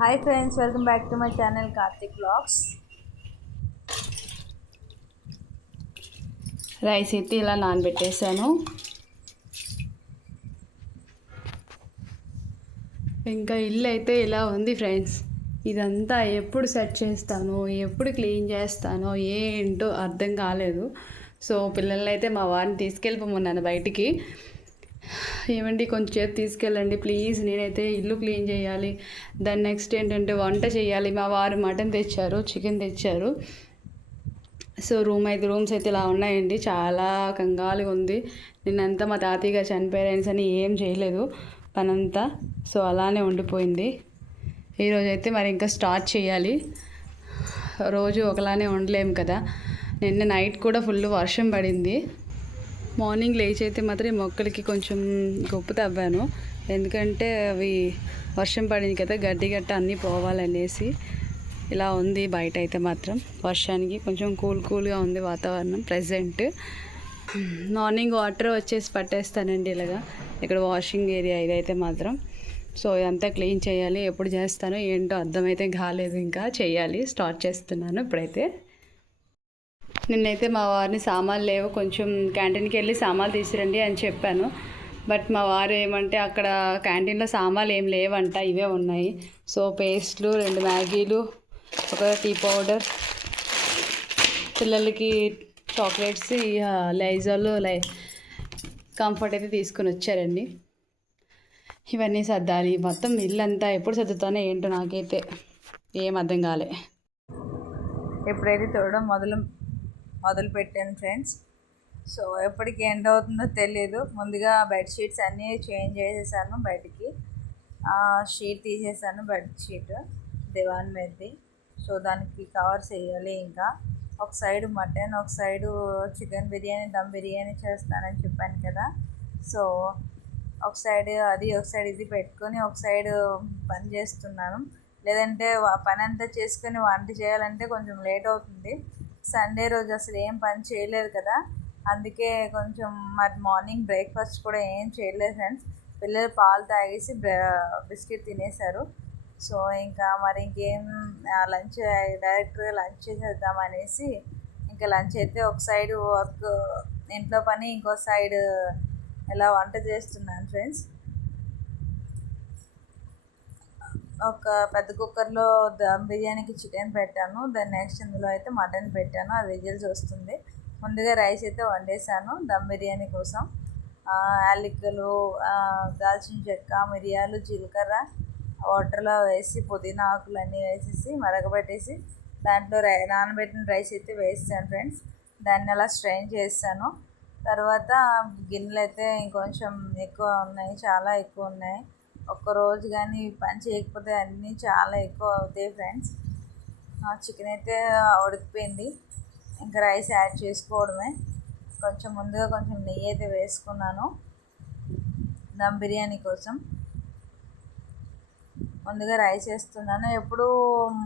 Hi friends, welcome back to my channel Karthik vlogs. Rice అయితే ఇలా నానబెట్టేసాను. ఇంకా ఇల్లు అయితే ఇలా ఉంది ఫ్రెండ్స్. ఇదంతా ఎప్పుడు సెట్ చేస్తానో, ఎప్పుడు క్లీన్ చేస్తానో ఏంటో అర్థం కాలేదు. సో పిల్లల్ని అయితే మా వారిని తీసుకెళ్ళిపోమన్నాను బయటికి. ఏమండి కొంచెం చేతి తీసుకెళ్ళండి ప్లీజ్, నేనైతే ఇల్లు క్లీన్ చేయాలి. దాని నెక్స్ట్ ఏంటంటే వంట చేయాలి. మా వారు మటన్ తెచ్చారు, చికెన్ తెచ్చారు. సో రూమ్స్ అయితే ఇలా ఉన్నాయండి. చాలా కంగాలుగా ఉంది. నిన్నంతా మా తాతయ్య గారు చనిపోయారని అని ఏం చేయలేదు పనంతా. సో అలానే ఉండిపోయింది. ఈరోజైతే మరి ఇంకా స్టార్ట్ చేయాలి. రోజు ఒకలానే ఉండలేము కదా. నిన్న నైట్ కూడా ఫుల్ వర్షం పడింది. మార్నింగ్ లేచి అయితే మాత్రం మొక్కలకి కొంచెం గొప్పు తవ్వాను. ఎందుకంటే అవి వర్షం పడింది కదా, గడ్డి గట్ట అన్నీ పోవాలనేసి. ఇలా ఉంది బయట అయితే మాత్రం. వర్షానికి కొంచెం కూల్గా ఉంది వాతావరణం ప్రజెంట్. మార్నింగ్ వాటర్ వచ్చేసి పట్టేస్తానండి ఇలాగా. ఇక్కడ వాషింగ్ ఏరియా ఇదైతే మాత్రం. సో ఇదంతా క్లీన్ చేయాలి. ఎప్పుడు చేస్తానో ఏంటో అర్థమైతే కాలేదు. ఇంకా చేయాలి, స్టార్ట్ చేస్తున్నాను ఇప్పుడైతే. నిన్నైతే మా వారిని సామాన్లు లేవు, కొంచెం క్యాంటీన్కి వెళ్ళి సామాన్లు తీసుకురండి అని చెప్పాను. బట్ మా వారు ఏమంటే అక్కడ క్యాంటీన్లో సామాన్లు ఏం లేవంట, ఇవే ఉన్నాయి. సో పేస్ట్లు, 2 మ్యాగీలు, ఒక టీ పౌడర్, పిల్లలకి చాక్లెట్స్, లైజాలు కంఫర్ట్ అయితే తీసుకుని వచ్చారండి. ఇవన్నీ సర్దాలి. మొత్తం ఇల్లంతా ఎప్పుడు సర్దుతానో ఏంటో నాకైతే ఏం అర్థం కాలే. ఎప్పుడైతే తోడడం మొదలు పెట్టాను ఫ్రెండ్స్. సో ఎప్పటికి ఎండ్ అవుతుందో తెలియదు. ముందుగా బెడ్షీట్స్ అన్నీ చేంజ్ చేసేసాను. బయటికి షీట్ తీసేసాను, బెడ్షీట్ దివాన్ మీదది. సో దానికి కవర్స్ వేయాలి. ఇంకా ఒక సైడ్ మటన్, ఒక సైడు చికెన్ బిర్యానీ, దమ్ బిర్యానీ చేస్తానని చెప్పాను కదా. సో ఒక సైడ్ అది, ఒక సైడ్ ఇది పెట్టుకొని ఒక సైడ్ పని చేస్తున్నాను. లేదంటే పని అంతా చేసుకొని వంట చేయాలంటే కొంచెం లేట్ అవుతుంది. సండే రోజు అసలు ఏం పని చేయలేదు కదా, అందుకే కొంచెం మరి మార్నింగ్ బ్రేక్ఫాస్ట్ కూడా ఏం చేయలేదు ఫ్రెండ్స్. పిల్లలు పాలు తాగేసి బిస్కెట్ తినేశారు. సో ఇంకా మరి ఇంకేం లంచ్ డైరెక్ట్గా లంచ్ చేసేద్దాం అనేసి ఇంకా లంచ్ అయితే ఒక సైడ్ వర్క్ ఇంట్లో పని, ఇంకో సైడ్ ఇలా వంట చేస్తున్నాను ఫ్రెండ్స్. ఒక పెద్ద కుక్కర్లో దమ్ బిర్యానీకి చికెన్ పెట్టాను. దాని నెక్స్ట్ ఇందులో అయితే మటన్ పెట్టాను. అది విజిల్స్ వస్తుంది. ముందుగా రైస్ అయితే వండేసాను దమ్ బిర్యానీ కోసం. యాలకులు, దాల్చిన చెక్క, మిరియాలు, జీలకర్ర వాటర్లో వేసి పుదీనా ఆకులు అన్నీ వేసేసి మరగబెట్టేసి దాంట్లో నానబెట్టిన రైస్ అయితే వేసాను ఫ్రెండ్స్. దాన్ని అలా స్ట్రెయిన్ చేస్తాను. తర్వాత గిన్నెలు అయితే ఇంకొంచెం ఎక్కువ ఉన్నాయి, చాలా ఎక్కువ ఉన్నాయి. ఒక్కరోజు కానీ పని చేయకపోతే అన్నీ చాలా ఎక్కువ అవుతాయి ఫ్రెండ్స్. చికెన్ అయితే ఉడికిపోయింది. ఇంకా రైస్ యాడ్ చేసుకోవడమే. కొంచెం ముందుగా కొంచెం నెయ్యి అయితే వేసుకున్నాను దమ్ బిర్యానీ కోసం. ముందుగా రైస్ వేస్తున్నాను. ఎప్పుడు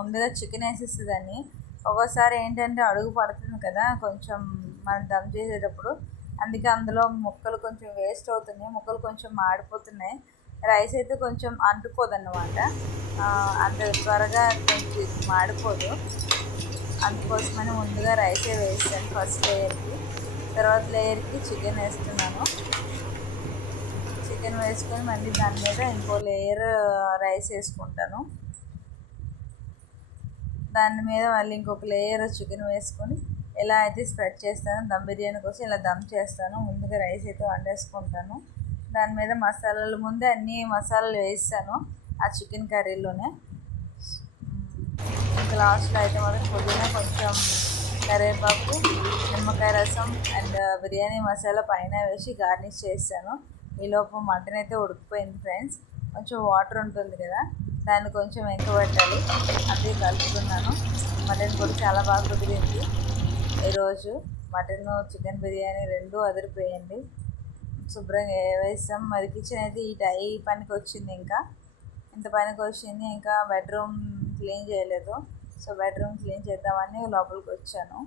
ముందుగా చికెన్ వేసేస్తుందని ఒక్కోసారి ఏంటంటే అడుగు పడుతుంది కదా కొంచెం మనం దమ్ చేసేటప్పుడు. అందుకే అందులో ముక్కలు కొంచెం వేస్ట్ అవుతున్నాయి, ముక్కలు కొంచెం మాడిపోతున్నాయి. రైస్ అయితే కొంచెం అంటుకోదన్నమాట, అంత త్వరగా కొంచెం మాడిపోదు. అందుకోసమని ముందుగా రైసే వేస్తాను ఫస్ట్ లేయర్కి. తర్వాత లేయర్కి చికెన్ వేస్తున్నాను. చికెన్ వేసుకొని మళ్ళీ దాని మీద ఇంకో లేయర్ రైస్ వేసుకుంటాను. దాని మీద మళ్ళీ ఇంకొక లేయర్ చికెన్ వేసుకొని ఎలా అయితే స్ప్రెడ్ చేస్తాను. దమ్ బిర్యానీ కోసం ఇలా దమ్ చేస్తాను. ముందుగా రైస్ అయితే వండేసుకుంటాను. దాని మీద మసాలాలు ముందే అన్ని మసాలాలు వేస్తాను ఆ చికెన్ కర్రీలోనే. ఇంకా లాస్ట్లో అయితే మాత్రం పుదీనా, కొంచెం కరివేపాకు, నిమ్మకాయ రసం అండ్ బిర్యానీ మసాలా పైన వేసి గార్నిష్ చేస్తాను. ఈలోపు మటన్ అయితే ఉడికిపోయింది ఫ్రెండ్స్. కొంచెం వాటర్ ఉంటుంది కదా, దాన్ని కొంచెం ఎక్కువ పెట్టాలి, అదే కలుపుతున్నాను. మటన్ కూడా చాలా బాగా కుదిరింది ఈరోజు. మటన్, చికెన్ బిర్యానీ రెండు అదిరిపోయింది. శుభ్రంగా వేస్తాం. మరి కిచెన్ అయితే ఈ పనికి వచ్చింది. ఇంకా ఇంత పనికి వచ్చింది. ఇంకా బెడ్రూమ్ క్లీన్ చేయలేదు. సో బెడ్రూమ్ క్లీన్ చేద్దామని లోపలికి వచ్చాను.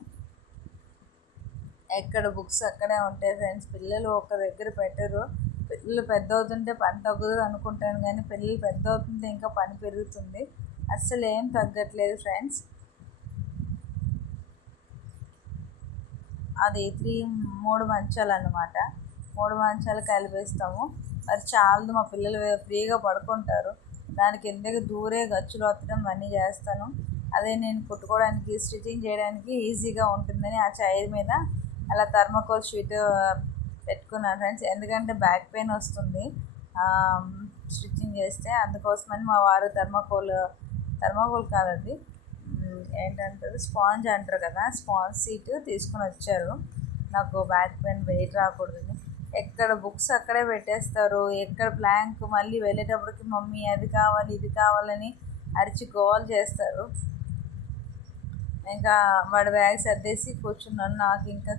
ఎక్కడ బుక్స్ అక్కడే ఉంటాయి ఫ్రెండ్స్. పిల్లలు ఒక దగ్గర పెట్టరు. పిల్లలు పెద్ద అవుతుంటే పని తగ్గుతుంది అనుకుంటాను, కానీ పిల్లలు పెద్ద అవుతుంటే ఇంకా పని పెరుగుతుంది. అస్సలు ఏం తగ్గట్లేదు ఫ్రెండ్స్. అది 3 మంచాలు అన్నమాట. 3 మంచాలు కలిపేస్తాము. మరి చాలదు, మా పిల్లలు ఫ్రీగా పడుకుంటారు. దాని కిందకి దూరే గచ్చులు వత్తడం అన్నీ చేస్తాను. అదే నేను కుట్టుకోవడానికి స్టిచ్చింగ్ చేయడానికి ఈజీగా ఉంటుందని ఆ చైర్ మీద అలా థర్మాకోల్ షీట్ పెట్టుకున్నాను ఫ్రెండ్స్. ఎందుకంటే బ్యాక్ పెయిన్ వస్తుంది స్టిచ్చింగ్ చేస్తే, అందుకోసమని మా వారు థర్మాకోల్ కాదండి, ఏంటంటారు, స్పాంజ్ అంటారు కదా, స్పాంజ్ సీట్ తీసుకుని వచ్చారు. నాకు బ్యాక్ పెయిన్ వెయిట్ రాకూడదని. ఎక్కడ బుక్స్ అక్కడే పెట్టేస్తారు, ఎక్కడ ప్లాంక్ మళ్ళీ వెళ్ళేటప్పటికి మమ్మీ అది కావాలి ఇది కావాలని అరిచి గోల్ చేస్తారు. ఇంకా వాడి బ్యాగ్ సర్దేసి కూర్చున్నాను. నాకు ఇంకా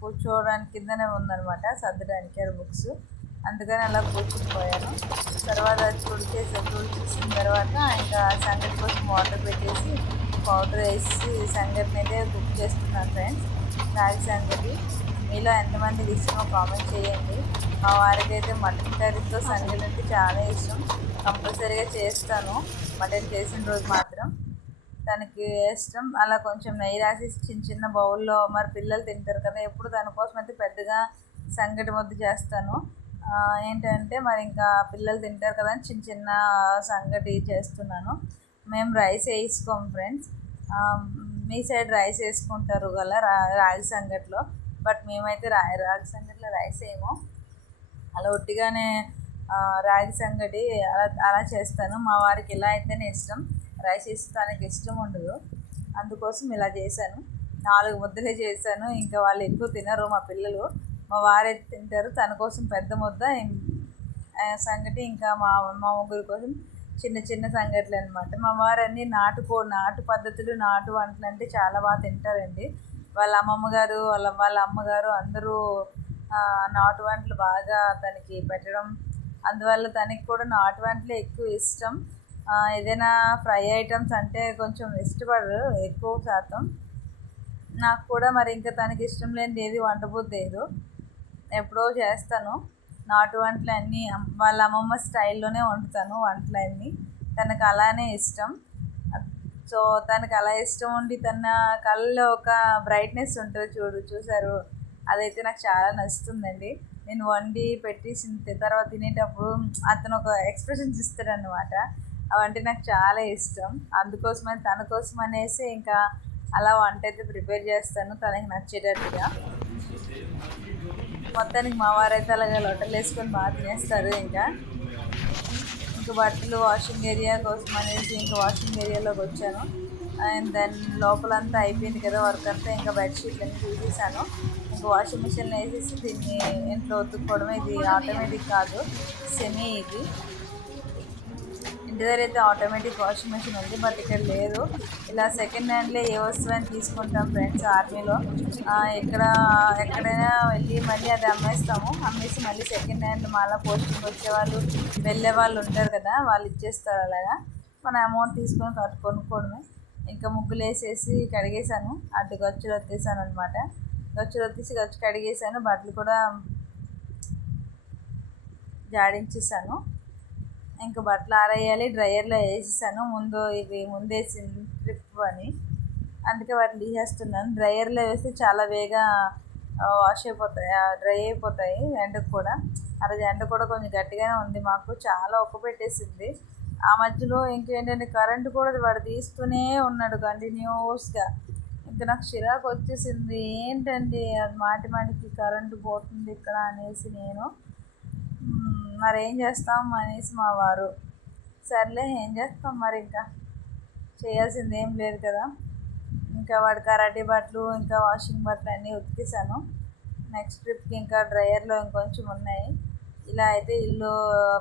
కూర్చోవడానికి కిందనే ఉందన్నమాట సర్దడానికి బుక్స్, అందుకని అలా కూర్చునిపోయాను. తర్వాత తుడిచేసిన తర్వాత ఇంకా సంగటి కోసం వాటర్ పెట్టేసి పౌడర్ వేసి సంగటిని అయితే కుక్ చేస్తున్నాను ఫ్రెండ్స్. రాగి సంగటి మీలో ఎంతమందికి ఇష్టమో కామెంట్ చేయండి. మా వారికి అయితే మటన్ కర్రీతో సంగటి అంటే చాలా ఇష్టం, కంపల్సరీగా చేస్తాను మటన్ చేసిన రోజు మాత్రం. తనకి ఇష్టం. అలా కొంచెం నెయ్యి రాసి చిన్న చిన్న బౌల్లో, మరి పిల్లలు తింటారు కదా, ఎప్పుడు దానికోసం అయితే పెద్దగా సంగటి ముద్ద చేస్తాను. ఏంటంటే మరి ఇంకా పిల్లలు తింటారు కదా అని చిన్న చిన్న సంగటి చేస్తున్నాను. మేము రైస్ వేసుకోము ఫ్రెండ్స్, మీ సైడ్ రైస్ వేసుకుంటారు కదా రాగి సంగటిలో, బట్ మేమైతే రాగి సంగటిలో రైస్ వేయము. అలా ఒట్టిగానే రాగి సంగటి అలా చేస్తాను. మా వారికి ఇలా అయితేనే ఇష్టం, రైస్ వేసి తనకి ఇష్టం ఉండదు, అందుకోసం ఇలా చేశాను. 4 ముద్దలే చేశాను. ఇంకా వాళ్ళు ఎక్కువ తినరు మా పిల్లలు, మా వారైతే తింటారు. తన కోసం పెద్ద ముద్ద సంగటి, ఇంకా మా ముగ్గురు కోసం చిన్న చిన్న సంగట్లు అనమాట. మా వారు అన్నీ నాటు పద్ధతులు, నాటు వంటలు అంటే చాలా బాగా తింటారండి. వాళ్ళ అమ్మమ్మ గారు వాళ్ళ అమ్మగారు అందరూ నాటు వంటలు బాగా తనకి పెట్టడం, అందువల్ల తనకి కూడా నాటు వంటలే ఎక్కువ ఇష్టం. ఏదైనా ఫ్రై ఐటమ్స్ అంటే కొంచెం ఇష్టపడరు ఎక్కువ శాతం. నాకు కూడా మరి ఇంకా తనకి ఇష్టం లేనిది ఏది వండబుద్ధి లేదు. ఎప్పుడో చేస్తాను నాటు వంటలు అన్నీ, వాళ్ళ అమ్మమ్మ స్టైల్లోనే వండుతాను వంటలన్నీ. తనకు అలానే ఇష్టం. సో తనకు అలా ఇష్టం ఉండి తన కళ్ళలో ఒక బ్రైట్నెస్ ఉంటుంది చూసారు, అదైతే నాకు చాలా నచ్చుతుందండి. నేను వండి పెట్టేసిన తర్వాత తినేటప్పుడు అతను ఒక ఎక్స్ప్రెషన్స్ ఇస్తాడనమాట, అవంటే నాకు చాలా ఇష్టం. అందుకోసమని తన కోసం అనేసి ఇంకా అలా వంట అయితే ప్రిపేర్ చేస్తాను తనకి నచ్చేటట్టుగా. మొత్తానికి మా వారైతే అలాగే లొట్టలు వేసుకొని బాగా తినేస్తారు. ఇంకా బట్టలు వాషింగ్ ఏరియా కోసం అనేసి ఇంకా వాషింగ్ ఏరియాలోకి వచ్చాను. అండ్ దెన్ లోపలంతా అయిపోయింది కదా వర్క్ అంతా, ఇంకా బెడ్షీట్లు అన్నీ తీసేసాను. ఇంకా వాషింగ్ మిషన్లో వేసేసి దీన్ని ఇంట్లో ఉతుక్కోవడమే. ఇది ఆటోమేటిక్ కాదు, సెమీ. ఇది ఇంటి దగ్గర అయితే ఆటోమేటిక్ వాషింగ్ మిషన్ ఉంది, బట్ ఇక్కడ లేదు. ఇలా సెకండ్ హ్యాండ్లే ఏ వస్తువుని తీసుకుంటాం ఫ్రెండ్స్. ఆర్మీలో ఎక్కడైనా వెళ్ళి మళ్ళీ అది అమ్మేసి మళ్ళీ సెకండ్ హ్యాండ్ మళ్ళీ పోస్టింగ్ వచ్చేవాళ్ళు వెళ్ళే వాళ్ళు ఉంటారు కదా, వాళ్ళు ఇచ్చేస్తారు. అలాగా మన అమౌంట్ తీసుకొని కొనుక్కోవడమే. ఇంకా ముగ్గులు వేసేసి కడిగేసాను, అటు గచ్చులు వచ్చేసాను అనమాట. గచ్చు కడిగేసాను, బట్టలు కూడా జాడించేసాను. ఇంకా బట్టలు ఆరేయాలి, డ్రయర్లో వేసేసాను. ముందేసి ట్రిప్ అని, అందుకే వాటిని తీసేస్తున్నాను. డ్రయర్లో వేస్తే చాలా వేగా వాష్ అయిపోతాయి, డ్రై అయిపోతాయి. ఎండకు కూడా అరవై ఎండ కూడా కొంచెం గట్టిగానే ఉంది, మాకు చాలా ఒక్క పెట్టేసింది. ఆ మధ్యలో ఇంకేంటంటే కరెంటు కూడా వాడు తీస్తూనే ఉన్నాడు కంటిన్యూస్గా. ఇంకా నాకు చిరాకు వచ్చేసింది, ఏంటండి అది మాటికి కరెంటు పోతుంది ఇక్కడ అనేసి. నేను మరేం చేస్తాం అనేసి మా వారు, సర్లే ఏం చేస్తాం మరి, ఇంకా చేయాల్సింది ఏం లేదు కదా. ఇంకా వాడి కరాటే బట్టలు ఇంకా వాషింగ్ బట్టలు అన్నీ ఉతికేసాను. నెక్స్ట్ ట్రిప్కి ఇంకా డ్రయర్లో ఇంకొంచెం ఉన్నాయి. ఇలా అయితే ఇల్లు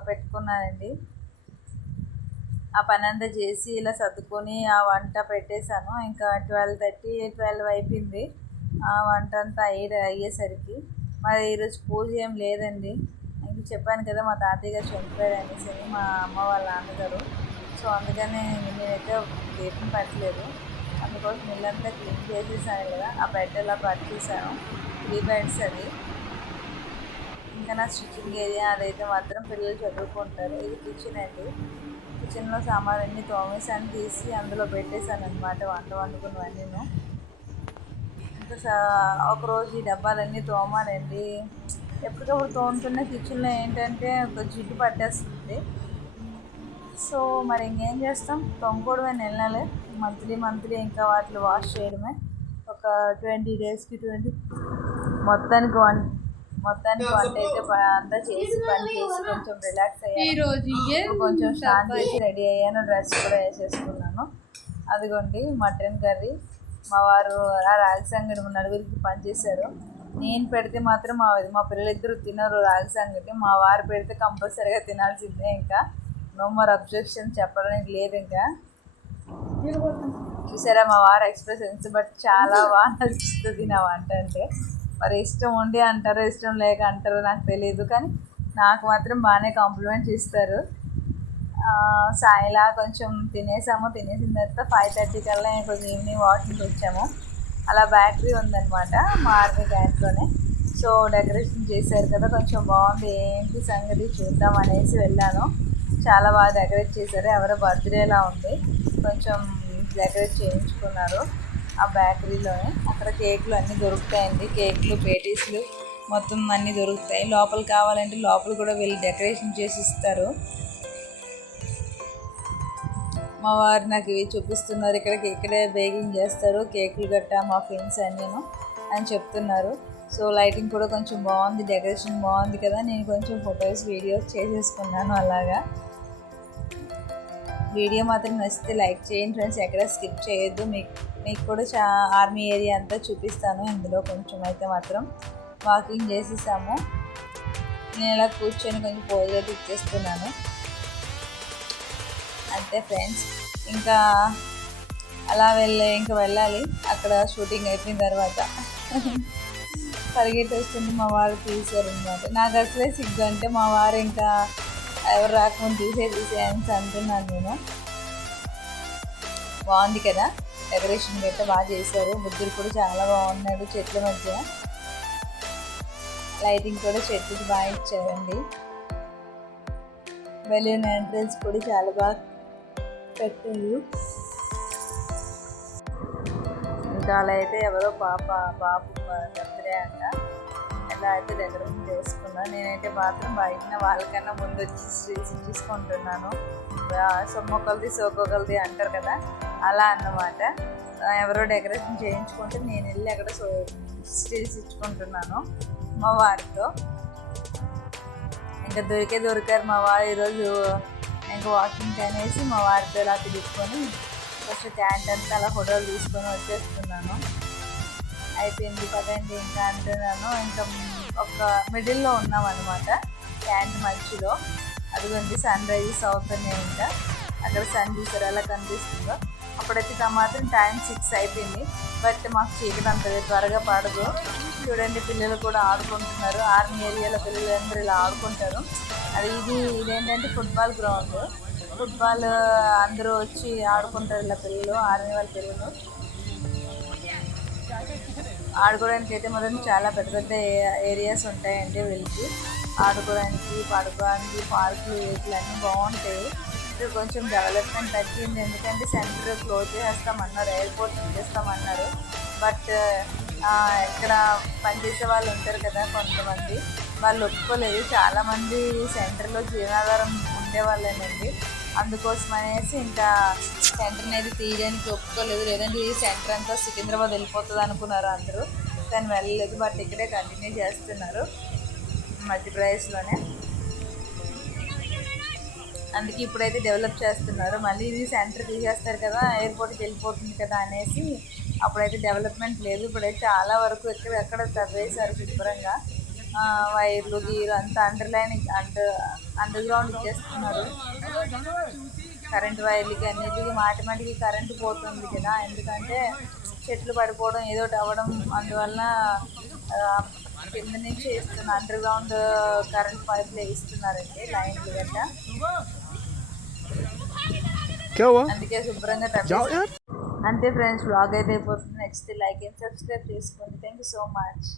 పెట్టుకున్నానండి. ఆ పని అంతా చేసి ఇలా సర్దుకొని ఆ వంట పెట్టేశాను. ఇంకా 12 అయిపోయింది ఆ వంట అంతా అయ్యేసరికి. మరి ఈరోజు పూజ ఏం లేదండి. ఇంక చెప్పాను కదా మా తాతయ్య గారు చనిపోయారు అనేసి, మా అమ్మ వాళ్ళ నాన్నగారు. సో అందుకని నేనైతే దీపం పెట్టలేదు. అందుకోసం ఇల్లంతా క్లీన్ చేసేసాను కదా. ఆ బెడ్ ఎలా పట్టేసాను, 3 బెడ్స్ అది. ఇంకా నా స్టిచ్చింగ్ ఏరియా అదైతే మాత్రం పిల్లలు చదువుకుంటారు. ఇది కిచెన్ అండి. కిచెన్లో సామాన్లు అన్నీ తోమేసాను, తీసి అందులో పెట్టేశాను అనమాట వంట వండుకున్నవన్నీను. ఇంకా ఒకరోజు ఈ డబ్బాలన్నీ తోమాలండి. ఎప్పటికప్పుడు తోముతున్న కిచెన్లో ఏంటంటే ఒక జిడ్డు పట్టేస్తుంది. సో మరి ఇంకేం చేస్తాం, తోముకోవడమే నెలలే, మంత్లీ ఇంకా వాటిని వాష్ చేయడమే. ఒక 20 డేస్కి మొత్తానికి వంట అయితే అంతా చేసి పని చేసి కొంచెం రిలాక్స్ అయ్యాను. కొంచెం స్నానం చేసి రెడీ అయ్యాను, డ్రెస్ కూడా వేసేసుకున్నాను. అదిగోండి మటన్ కర్రీ. మా వారు ఆ రాగి సంగటి నలుగురికి పనిచేశారు. నేను పెడితే మాత్రం మా పిల్లలిద్దరూ తినరు రాగి సంగటి, మా వారు పెడితే కంపల్సరీగా తినాల్సిందే. ఇంకా నో మోర్ అబ్జెక్షన్ చెప్పడానికి లేదు. ఇంకా చూసారా మా వారు ఎక్స్ప్రెషన్స్, బట్ చాలా బాగా నచ్చుతుంది నా వంట అంటే. మరి ఇష్టం ఉండి అంటారో ఇష్టం లేక అంటారో నాకు తెలియదు, కానీ నాకు మాత్రం బాగానే కాంప్లిమెంట్స్ ఇస్తారు. సాయిలా కొంచెం తినేసాము. తినేసిన తర్వాత 5:30 కల్లా కొంచెం ఈవినింగ్ వాకింగ్కి వచ్చాము. అలా బేకరీ ఉందన్నమాట మా ఆర్మీ క్యాంప్లోనే. సో డెకరేషన్ చేశారు కదా, కొంచెం బాగుంది, ఏంటి సంగతి చూద్దాం అనేసి వెళ్ళాను. చాలా బాగా డెకరేట్ చేశారు, ఎవరో బర్త్డేలా ఉంది. కొంచెం డెకరేట్ చేయించుకున్నారు ఆ బేకరీలోనే. అక్కడ కేకులు అన్నీ దొరుకుతాయండి, కేకులు పేటీస్లు మొత్తం అన్నీ దొరుకుతాయి. లోపల కావాలంటే లోపల కూడా వెళ్ళి డెకరేషన్ చేసి ఇస్తారు. మా వారు నాకు ఇవి చూపిస్తున్నారు, ఇక్కడే బేకింగ్ చేస్తారు కేకులు గట్టా మఫిన్స్ అన్నీను అని చెప్తున్నారు. సో లైటింగ్ కూడా కొంచెం బాగుంది, డెకరేషన్ బాగుంది కదా. నేను కొంచెం ఫొటోస్ వీడియోస్ చేసేసుకున్నాను అలాగా. వీడియో మాత్రం నచ్చితే లైక్ చేయండి ఫ్రెండ్స్, ఎక్కడ స్కిప్ చేయొద్దు. మీకు కూడా ఆర్మీ ఏరియా అంతా చూపిస్తాను. ఇందులో కొంచెం అయితే మాత్రం వాకింగ్ చేసేసాము. నేను ఇలా కూర్చొని కొంచెం పోజుగా ఇచ్చేస్తున్నాను అంతే ఫ్రెండ్స్. ఇంకా అలా వెళ్ళాలి. అక్కడ షూటింగ్ అయిపోయిన తర్వాత పరిగెట్టి వస్తుంది, మా వారు తీసారు అనమాట. నాకు అసలే సిగ్గు, అంటే మా వారు ఇంకా ఎవరు రాకముందు తీసేయని అంటున్నాను నేను. బాగుంది కదా డెకరేషన్ గట్రా బాగా చేశారు. బుద్ధుడు కూడా చాలా బాగున్నాడు చెట్ల మధ్య. లైటింగ్ కూడా చెట్లకి బాగా ఇచ్చారండి. బెలూన్ ఎంట్రన్స్ కూడా చాలా బాగా పెట్టారు. ఇంకా అలా అయితే ఎవరో బాబు బర్త్డే అంట. ఇలా అయితే డెకరేషన్ చేసుకున్నాను. నేనైతే మాత్రం బయట వాళ్ళకన్నా ముందు వచ్చి తీసుకుంటున్నాను. సొమ్మొకలది సోకొకలది అంటారు కదా, అలా అన్నమాట. ఎవరో డెకరేషన్ చేయించుకుంటే నేను వెళ్ళి అక్కడ స్టిల్స్ ఇచ్చుకుంటున్నాను మా వారితో. ఇంకా దొరికారు మా వారు ఈరోజు. ఇంకా వాకింగ్ అనేసి మా వారితో ఇలా తిరుగుకొని ఫస్ట్ క్యాంట్ అంతా అలా ఫోటోలు తీసుకొని వచ్చేస్తున్నాను. అయిపోయింది కదండి ఇంకా అంటున్నాను. ఇంకా ఒక మిడిల్లో ఉన్నాం అనమాట, క్యాంట్ మధ్యలో. అదిగోండి సన్ రైజెస్ అవుతున్నాయి. ఇంకా అక్కడ సన్ చూసారు ఎలా కనిపిస్తుందో. అప్పుడైతే మాత్రం టైం 6 అయిపోయింది, బట్ మాకు చీకటి అంత త్వరగా పడదు. చూడండి పిల్లలు కూడా ఆడుకుంటున్నారు. ఆర్మీ ఏరియాలో పిల్లలు అందరూ ఇలా ఆడుకుంటారు. ఇదేంటంటే ఫుట్బాల్ గ్రౌండ్. ఫుట్బాల్ అందరూ వచ్చి ఆడుకుంటారు ఇలా పిల్లలు, ఆర్మీ వాళ్ళ పిల్లలు. ఆడుకోవడానికి అయితే మాత్రం చాలా పెద్ద పెద్ద ఏరియాస్ ఉంటాయండి వీళ్ళకి. ఆడుకోవడానికి పడుకోవడానికి పార్కులు వీటిలు అన్నీ బాగుంటాయి. ఇక్కడ కొంచెం డెవలప్మెంట్ తగ్గింది, ఎందుకంటే సెంటర్ క్లోజ్ చేస్తామన్నారు, ఎయిర్పోర్ట్ చేస్తామన్నారు. బట్ ఇక్కడ పనిచేసే వాళ్ళు ఉంటారు కదా కొంతమంది, వాళ్ళు ఒప్పుకోలేదు. చాలామంది సెంటర్లో జీవనాధారం ఉండేవాళ్ళేనండి. అందుకోసం అనేసి ఇంకా సెంటర్ అనేది తీయడానికి ఒప్పుకోలేదు. లేదంటే ఈ సెంటర్ అంతా సికింద్రాబాద్ వెళ్ళిపోతుంది అనుకున్నారు అందరూ, కానీ వెళ్ళలేదు. బట్ ఇక్కడే కంటిన్యూ చేస్తున్నారు మధ్యప్రదేశ్లోనే. అందుకే ఇప్పుడైతే డెవలప్ చేస్తున్నారు. మళ్ళీ ఇది సెంటర్ తీసేస్తారు కదా, ఎయిర్పోర్ట్కి వెళ్ళిపోతుంది కదా అనేసి అప్పుడైతే డెవలప్మెంట్ లేదు. ఇప్పుడైతే చాలా వరకు ఎక్కడ తవ్వేశారు శుభ్రంగా. వైర్లు గీరు అంతా అండర్ గ్రౌండ్ ఇచ్చేస్తున్నారు. కరెంట్ వైర్లకి అన్నిటికీ మాటికి కరెంటు పోతుంది కదా, ఎందుకంటే చెట్లు పడిపోవడం ఏదో ఒకటి అవ్వడం. అందువల్ల కింద నుంచి ఇస్తున్నారు, అండర్ గ్రౌండ్ కరెంట్ పైపులు ఇస్తున్నారండి, లైన్లు గట్రా. అందుకే శుభ్రంగా అంతే ఫ్రెండ్స్, వ్లాగ్ అయితే అయిపోతుంది. నచ్చితే లైక్ అండ్ సబ్స్క్రైబ్ చేసుకోండి. Thank you so much.